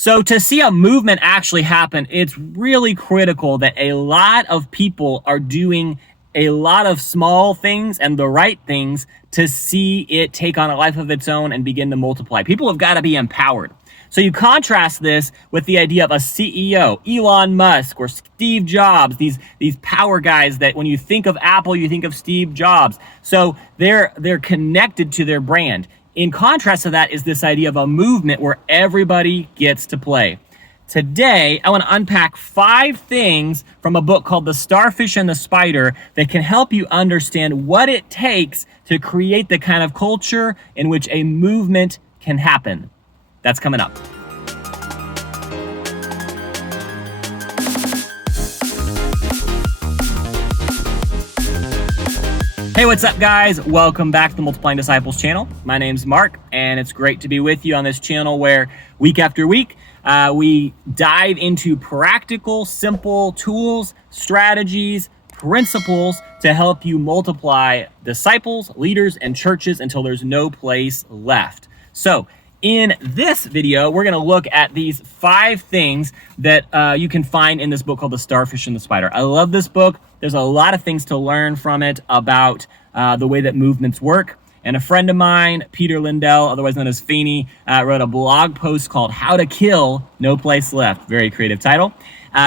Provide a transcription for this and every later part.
So to see a movement actually happen, it's really critical that a lot of people are doing a lot of small things and the right things to see it take on a life of its own and begin to multiply. People have got to be empowered. So you contrast this with the idea of a CEO, Elon Musk or Steve Jobs, these power guys that when you think of Apple, you think of Steve Jobs. So they're connected to their brand. In contrast to that is this idea of a movement where everybody gets to play. Today, I want to unpack 5 things from a book called The Starfish and the Spider that can help you understand what it takes to create the kind of culture in which a movement can happen. That's coming up. Hey, what's up, guys? Welcome back to the Multiplying Disciples channel. My name's Mark, and it's great to be with you on this channel where week after week, we dive into practical, simple tools, strategies, principles to help you multiply disciples, leaders, and churches until there's no place left. So in this video, we're going to look at these 5 things that you can find in this book called The Starfish and the Spider. I love this book. There's a lot of things to learn from it about the way that movements work. And a friend of mine, Peter Lindell, otherwise known as Feeney, wrote a blog post called How to Kill No Place Left. Very creative title.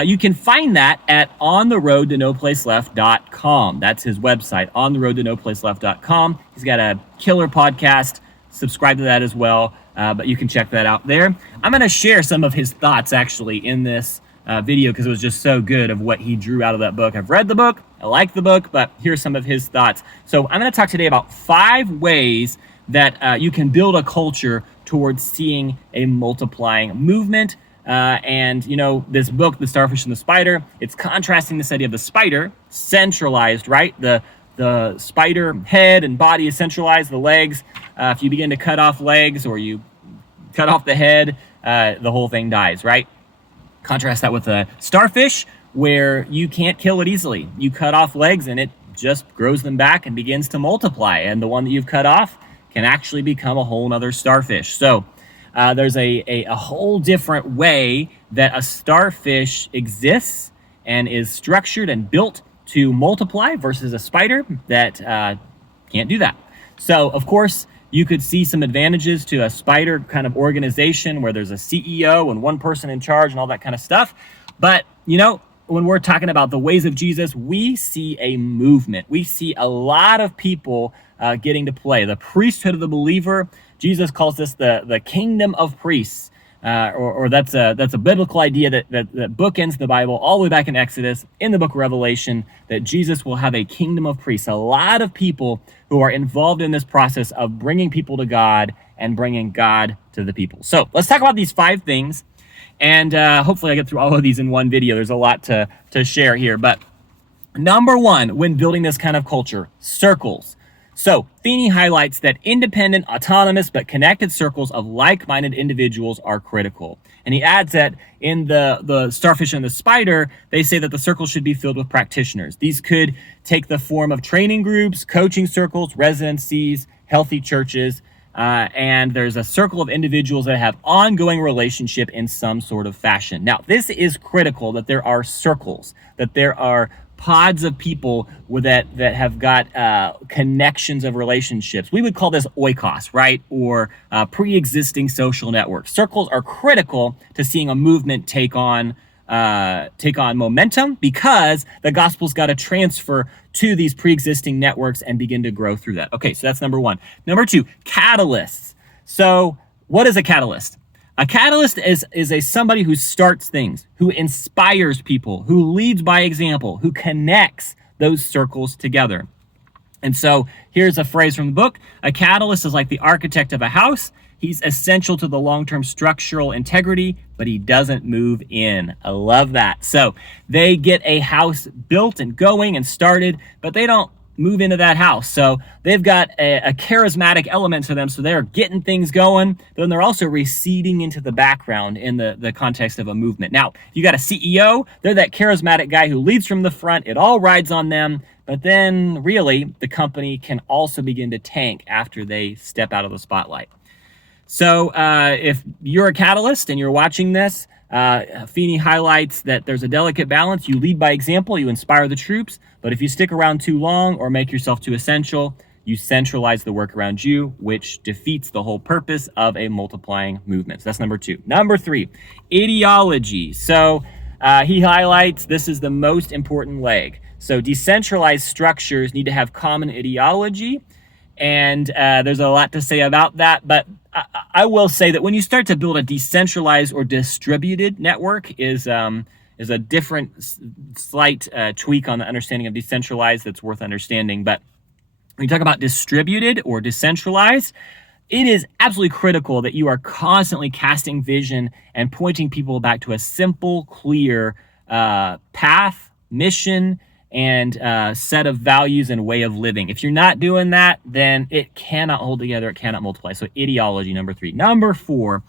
You can find that at ontheroadtenoplaceleft.com. That's his website, ontheroadtenoplaceleft.com. He's got a killer podcast. Subscribe to that as well. But you can check that out there. I'm going to share some of his thoughts actually in this video because it was just so good of what he drew out of that book. I've read the book, I like the book, but here's some of his thoughts. So I'm going to talk today about 5 ways that you can build a culture towards seeing a multiplying movement. And you know, this book, The Starfish and the Spider, it's contrasting this idea of the spider, centralized, right? The spider head and body is centralized, the legs. If you begin to cut off legs or you cut off the head, the whole thing dies, right? Contrast that with a starfish where you can't kill it easily. You cut off legs and it just grows them back and begins to multiply. And the one that you've cut off can actually become a whole nother starfish. So there's a whole different way that a starfish exists and is structured and built to multiply versus a spider that can't do that. So, of course, you could see some advantages to a spider kind of organization where there's a CEO and one person in charge and all that kind of stuff. But, you know, when we're talking about the ways of Jesus, we see a movement. We see a lot of people getting to play. The priesthood of the believer, Jesus calls this the kingdom of priests. Or that's a biblical idea that bookends the Bible all the way back in Exodus, in the book of Revelation, that Jesus will have a kingdom of priests. A lot of people who are involved in this process of bringing people to God and bringing God to the people. So let's talk about these 5 things, and hopefully I get through all of these in one video. There's a lot to share here, but number 1, when building this kind of culture, circles. So Feeney highlights that independent, autonomous, but connected circles of like-minded individuals are critical. And he adds that in the Starfish and the Spider, they say that the circles should be filled with practitioners. These could take the form of training groups, coaching circles, residencies, healthy churches, and there's a circle of individuals that have ongoing relationship in some sort of fashion. Now, this is critical that there are circles, that there are pods of people that have got connections of relationships. We would call this oikos, right? Or pre-existing social networks. Circles are critical to seeing a movement take on momentum because the gospel's got to transfer to these pre-existing networks and begin to grow through that. Okay, so that's number 1. Number 2, catalysts. So what is a catalyst? A catalyst is somebody who starts things, who inspires people, who leads by example, who connects those circles together. And so here's a phrase from the book. A catalyst is like the architect of a house. He's essential to the long-term structural integrity, but he doesn't move in. I love that. So they get a house built and going and started, but they don't move into that house. So they've got a charismatic element to them. So they're getting things going, but then they're also receding into the background in the context of a movement. Now, you got a CEO, they're that charismatic guy who leads from the front. It all rides on them. But then really the company can also begin to tank after they step out of the spotlight. So if you're a catalyst and you're watching this, Feeney highlights that there's a delicate balance. You lead by example, you inspire the troops, but if you stick around too long or make yourself too essential, you centralize the work around you, which defeats the whole purpose of a multiplying movement. So that's number 2. Number 3, ideology. So he highlights this is the most important leg. So decentralized structures need to have common ideology. And there's a lot to say about that, but I will say that when you start to build a decentralized or distributed network is a different slight tweak on the understanding of decentralized that's worth understanding. But when you talk about distributed or decentralized, it is absolutely critical that you are constantly casting vision and pointing people back to a simple, clear path, mission, and set of values and way of living. If you're not doing that, then it cannot hold together, it cannot multiply. So ideology, number 3. Number 4,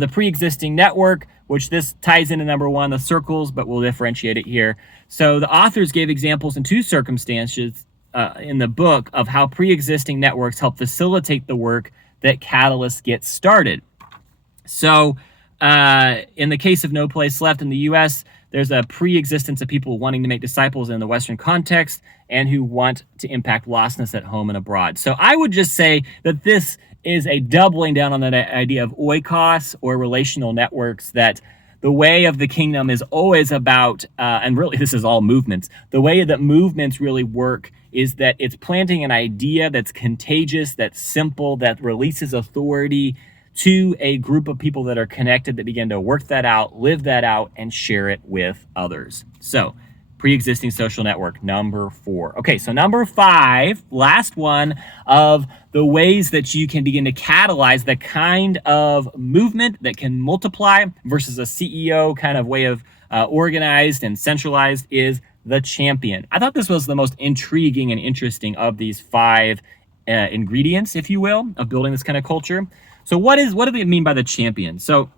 the pre-existing network, which this ties into number 1, the circles, but we'll differentiate it here. So the authors gave examples in 2 circumstances in the book of how pre-existing networks help facilitate the work that catalysts get started. So in the case of No Place Left in the U.S., there's a pre-existence of people wanting to make disciples in the Western context and who want to impact lostness at home and abroad. So I would just say that this is a doubling down on that idea of oikos or relational networks, that the way of the kingdom is always about, and really this is all movements, the way that movements really work is that it's planting an idea that's contagious, that's simple, that releases authority to a group of people that are connected, that begin to work that out, live that out, and share it with others. So pre-existing social network, number 4. Okay, so number 5, last one of the ways that you can begin to catalyze the kind of movement that can multiply versus a CEO kind of way of organized and centralized is the champion. I thought this was the most intriguing and interesting of these 5 ingredients, if you will, of building this kind of culture. So what do they mean by the champion? So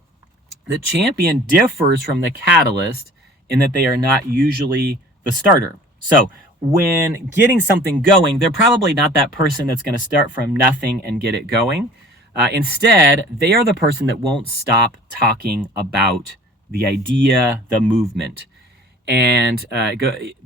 the champion differs from the catalyst in that they are not usually the starter. So when getting something going, they're probably not that person that's going to start from nothing and get it going. Instead, they are the person that won't stop talking about the idea, the movement. And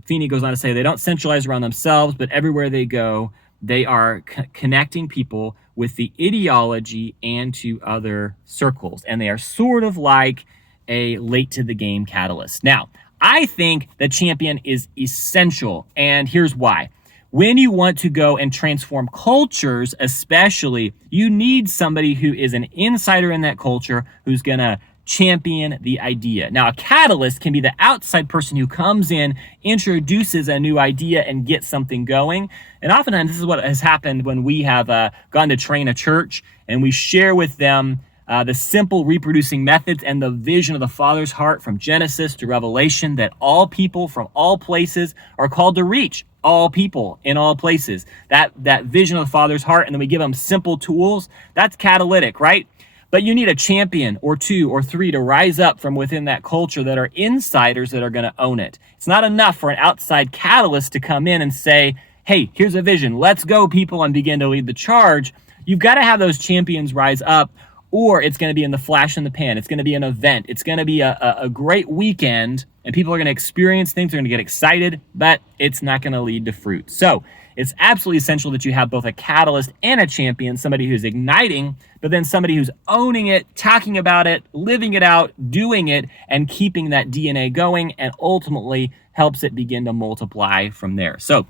Feeney goes on to say they don't centralize around themselves, but everywhere they go, they are connecting people with the ideology and to other circles. And they are sort of like a late to the game catalyst. Now, I think the champion is essential, and here's why. When you want to go and transform cultures, especially, you need somebody who is an insider in that culture who's going to champion the idea. Now, a catalyst can be the outside person who comes in, introduces a new idea, and gets something going. And oftentimes, this is what has happened when we have gone to train a church, and we share with them the simple reproducing methods and the vision of the Father's heart from Genesis to Revelation, that all people from all places are called to reach all people in all places. That vision of the Father's heart, and then we give them simple tools. That's catalytic, right? But you need a champion or 2 or 3 to rise up from within that culture that are insiders that are going to own it. It's not enough for an outside catalyst to come in and say, hey, here's a vision. Let's go, people, and begin to lead the charge. You've got to have those champions rise up, or it's going to be in the flash in the pan. It's going to be an event. It's going to be a great weekend, and people are going to experience things. They're going to get excited, but it's not going to lead to fruit. So it's absolutely essential that you have both a catalyst and a champion, somebody who's igniting, but then somebody who's owning it, talking about it, living it out, doing it, and keeping that DNA going, and ultimately helps it begin to multiply from there. So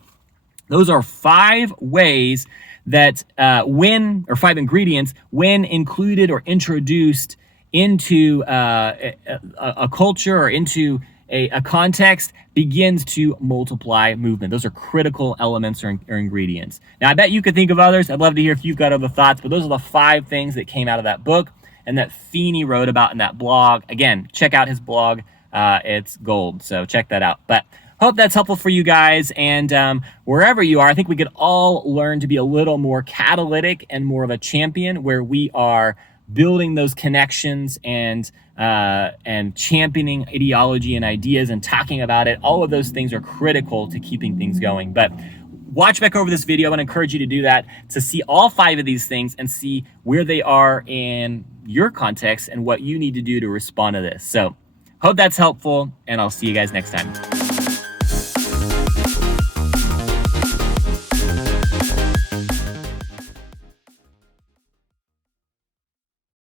those are 5 ways that 5 ingredients, when included or introduced into a culture or into a context, begins to multiply movement. Those are critical elements or ingredients. Now, I bet you could think of others. I'd love to hear if you've got other thoughts, but those are the 5 things that came out of that book and that Feeney wrote about in that blog. Again, check out his blog. It's gold, so check that out. But hope that's helpful for you guys. And wherever you are, I think we could all learn to be a little more catalytic and more of a champion, where we are building those connections and championing ideology and ideas and talking about it. All of those things are critical to keeping things going. But watch back over this video. I want to encourage you to do that, to see all 5 of these things and see where they are in your context and what you need to do to respond to this. So hope that's helpful, and I'll see you guys next time.